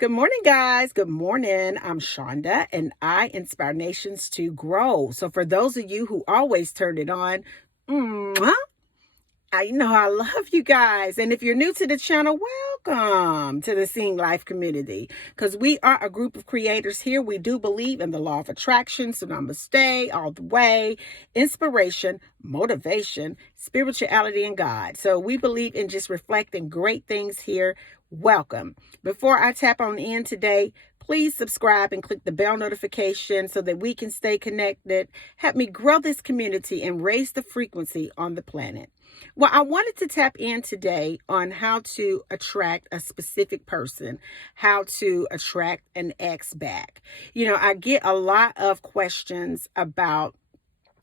Good morning, guys. Good morning. I'm Shonda, and I inspire nations to grow. So, for those of you who always turn it on, mwah, I know I love you guys. And if you're new to the channel, welcome to the Seeing Life community, because we are a group of creators here. We do believe in the law of attraction, so namaste, all the way, inspiration, motivation, spirituality, and God. So we believe in just reflecting great things here. Welcome. Before I tap on in today, please subscribe and click the bell notification so that we can stay connected. Help me grow this community and raise the frequency on the planet. Well, I wanted to tap in today on how to attract a specific person, how to attract an ex back. I get a lot of questions about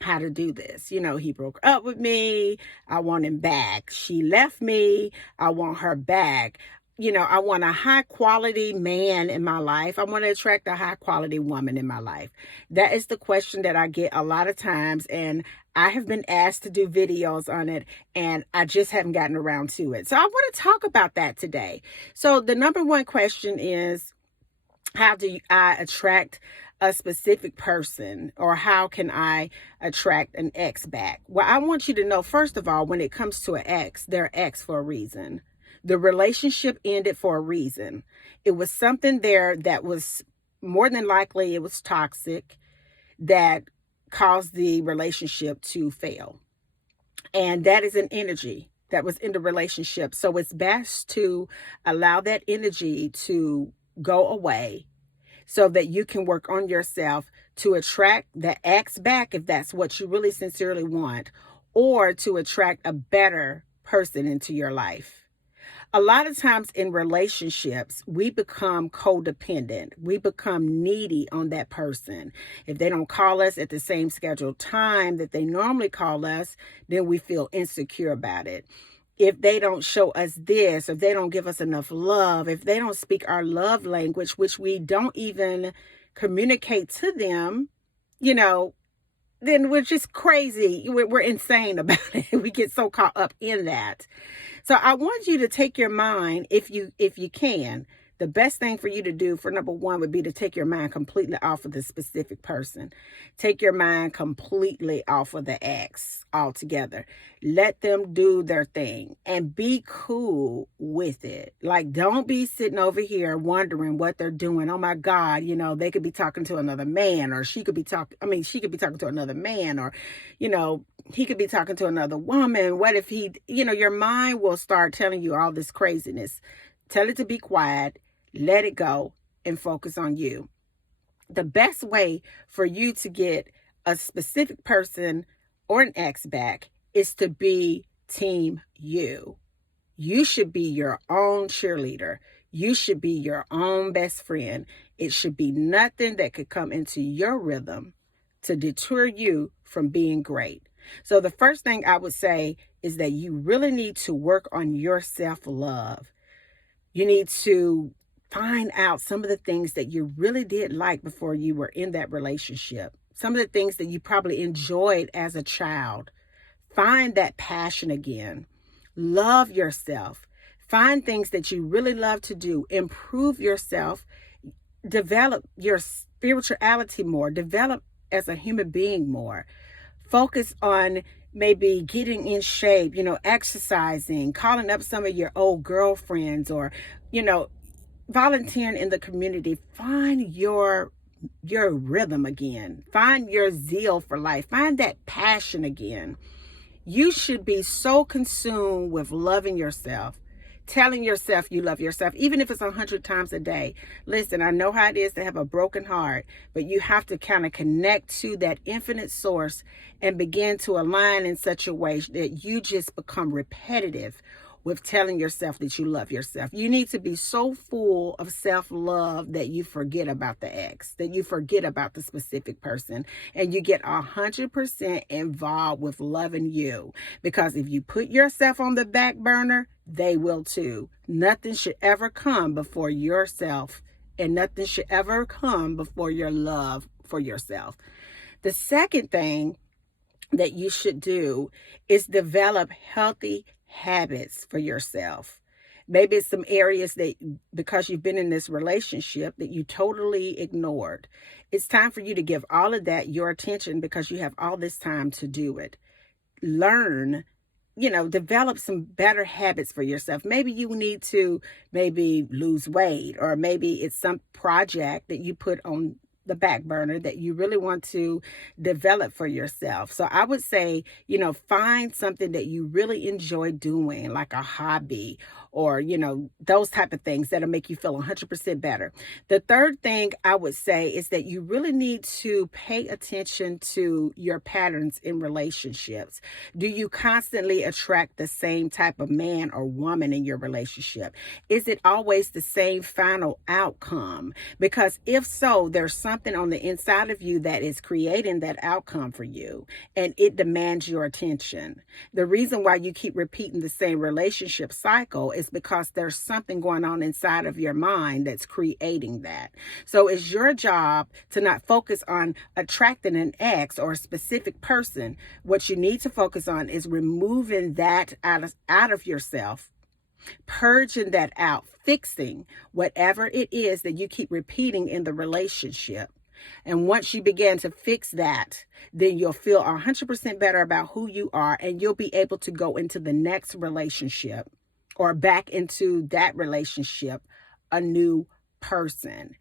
how to do this. He broke up with me. I want him back. She left me. I want her back. I want a high quality man in my life. I want to attract a high quality woman in my life. That is the question that I get a lot of times. And I have been asked to do videos on it, and I just haven't gotten around to it. So I want to talk about that today. So the number one question is, how do I attract a specific person, or how can I attract an ex back? Well, I want you to know, first of all, when it comes to an ex, they're ex for a reason. The relationship ended for a reason. It was something there that was more than likely, it was toxic, that caused the relationship to fail. And that is an energy that was in the relationship. So it's best to allow that energy to go away so that you can work on yourself to attract the ex back, if that's what you really sincerely want, or to attract a better person into your life. A lot of times in relationships, we become codependent. We become needy on that person. If they don't call us at the same scheduled time that they normally call us, then we feel insecure about it. If they don't show us this, if they don't give us enough love, if they don't speak our love language, which we don't even communicate to them, then we're just crazy. We're insane about it. We get so caught up in that. So I want you to take your mind, if you can. The best thing for you to do, for number one, would be to take your mind completely off of the specific person. Take your mind completely off of the ex altogether. Let them do their thing and be cool with it. Like, don't be sitting over here wondering what they're doing. Oh my God, they could be talking to another man, or she could be talking to another man, or, he could be talking to another woman. What if your mind will start telling you all this craziness. Tell it to be quiet. Let it go and focus on you. The best way for you to get a specific person or an ex back is to be team you. You should be your own cheerleader. You should be your own best friend. It should be nothing that could come into your rhythm to deter you from being great. So the first thing I would say is that you really need to work on your self-love. You need to find out some of the things that you really did like before you were in that relationship. Some of the things that you probably enjoyed as a child. Find that passion again. Love yourself. Find things that you really love to do. Improve yourself. Develop your spirituality more. Develop as a human being more. Focus on maybe getting in shape, exercising, calling up some of your old girlfriends, or, volunteering in the community. Find your rhythm again. Find your zeal for life. Find that passion again. You should be so consumed with loving yourself, telling yourself you love yourself, even if it's 100 times a day. Listen, I know how it is to have a broken heart, but you have to kind of connect to that infinite source and begin to align in such a way that you just become repetitive with telling yourself that you love yourself. You need to be so full of self-love that you forget about the ex, that you forget about the specific person, and you get 100% involved with loving you. Because if you put yourself on the back burner, they will too. Nothing should ever come before yourself, and nothing should ever come before your love for yourself. The second thing that you should do is develop healthy habits for yourself. Maybe it's some areas that, because you've been in this relationship, that you totally ignored. It's time for you to give all of that your attention, because you have all this time to do it. Learn, develop some better habits for yourself. Maybe you need to maybe lose weight, or maybe it's some project that you put on the back burner that you really want to develop for yourself. So I would say, find something that you really enjoy doing, like a hobby, or, those type of things that'll make you feel 100% better. The third thing I would say is that you really need to pay attention to your patterns in relationships. Do you constantly attract the same type of man or woman in your relationship? Is it always the same final outcome? Because if so, there's something on the inside of you that is creating that outcome for you, and it demands your attention. The reason why you keep repeating the same relationship cycle is because there's something going on inside of your mind that's creating that. So it's your job to not focus on attracting an ex or a specific person. What you need to focus on is removing that out of yourself, purging that out, fixing whatever it is that you keep repeating in the relationship. And once you begin to fix that, then you'll feel 100% better about who you are, and you'll be able to go into the next relationship, or back into that relationship, a new person.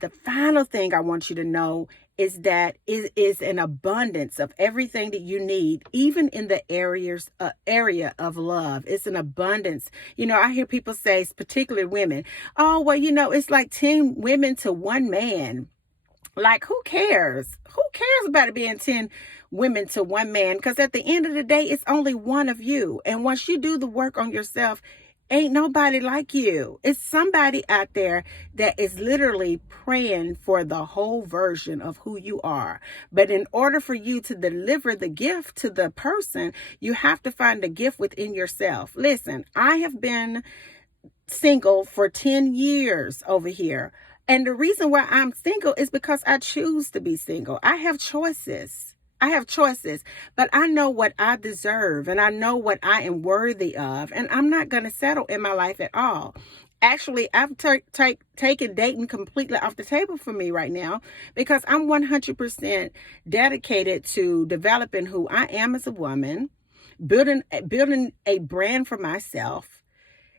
The final thing I want you to know is that it is an abundance of everything that you need, even in the area of love. It's an abundance. I hear people say, particularly women, oh, well, it's like 10 women to one man. Like, who cares? Who cares about it being 10 women to one man? Because at the end of the day, it's only one of you. And once you do the work on yourself, ain't nobody like you. It's somebody out there that is literally praying for the whole version of who you are. But in order for you to deliver the gift to the person, you have to find the gift within yourself. Listen, I have been single for 10 years over here. And the reason why I'm single is because I choose to be single. I have choices, but I know what I deserve, and I know what I am worthy of, and I'm not going to settle in my life at all. Actually, I've taken dating completely off the table for me right now, because I'm 100% dedicated to developing who I am as a woman, building a brand for myself,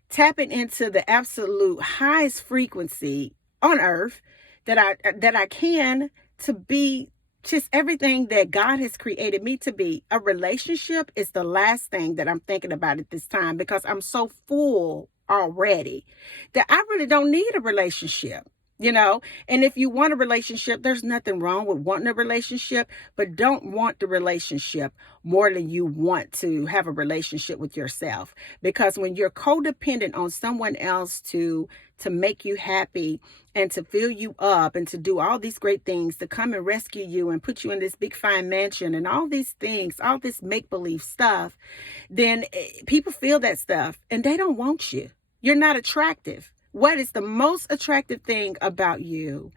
tapping into the absolute highest frequency on earth that I can, to be just everything that God has created me to be. A relationship is the last thing that I'm thinking about at this time, because I'm so full already that I really don't need a relationship. And if you want a relationship, there's nothing wrong with wanting a relationship, but don't want the relationship more than you want to have a relationship with yourself. Because when you're codependent on someone else to make you happy and to fill you up and to do all these great things, to come and rescue you and put you in this big fine mansion and all these things, all this make-believe stuff, then people feel that stuff and they don't want you. You're not attractive. What is the most attractive thing about you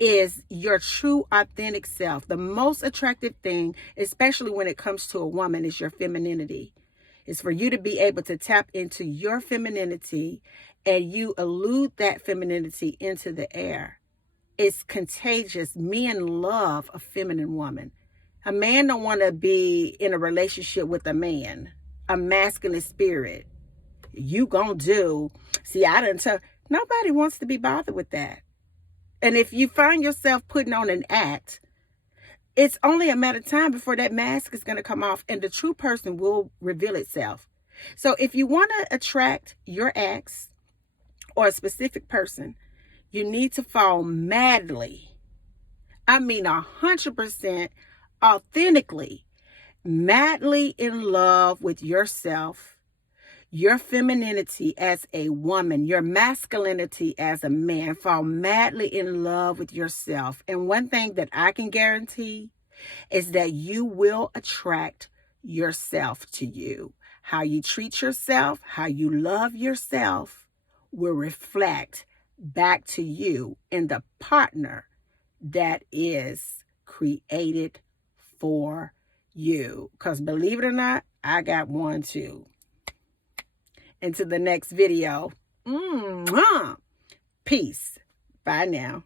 is your true, authentic self. The most attractive thing, especially when it comes to a woman, is your femininity. It's for you to be able to tap into your femininity, and you elude that femininity into the air. It's contagious. Men love a feminine woman. A man don't want to be in a relationship with a man, a masculine spirit. You gonna do. See, I didn't tell. Nobody wants to be bothered with that. And if you find yourself putting on an act, it's only a matter of time before that mask is going to come off and the true person will reveal itself. So if you want to attract your ex or a specific person, you need to fall madly, 100% authentically, madly in love with yourself, your femininity as a woman, your masculinity as a man. Fall madly in love with yourself. And one thing that I can guarantee is that you will attract yourself to you. How you treat yourself, how you love yourself will reflect back to you in the partner that is created for you. Because believe it or not, I got one too. Into the next video. Mwah. Peace. Bye now.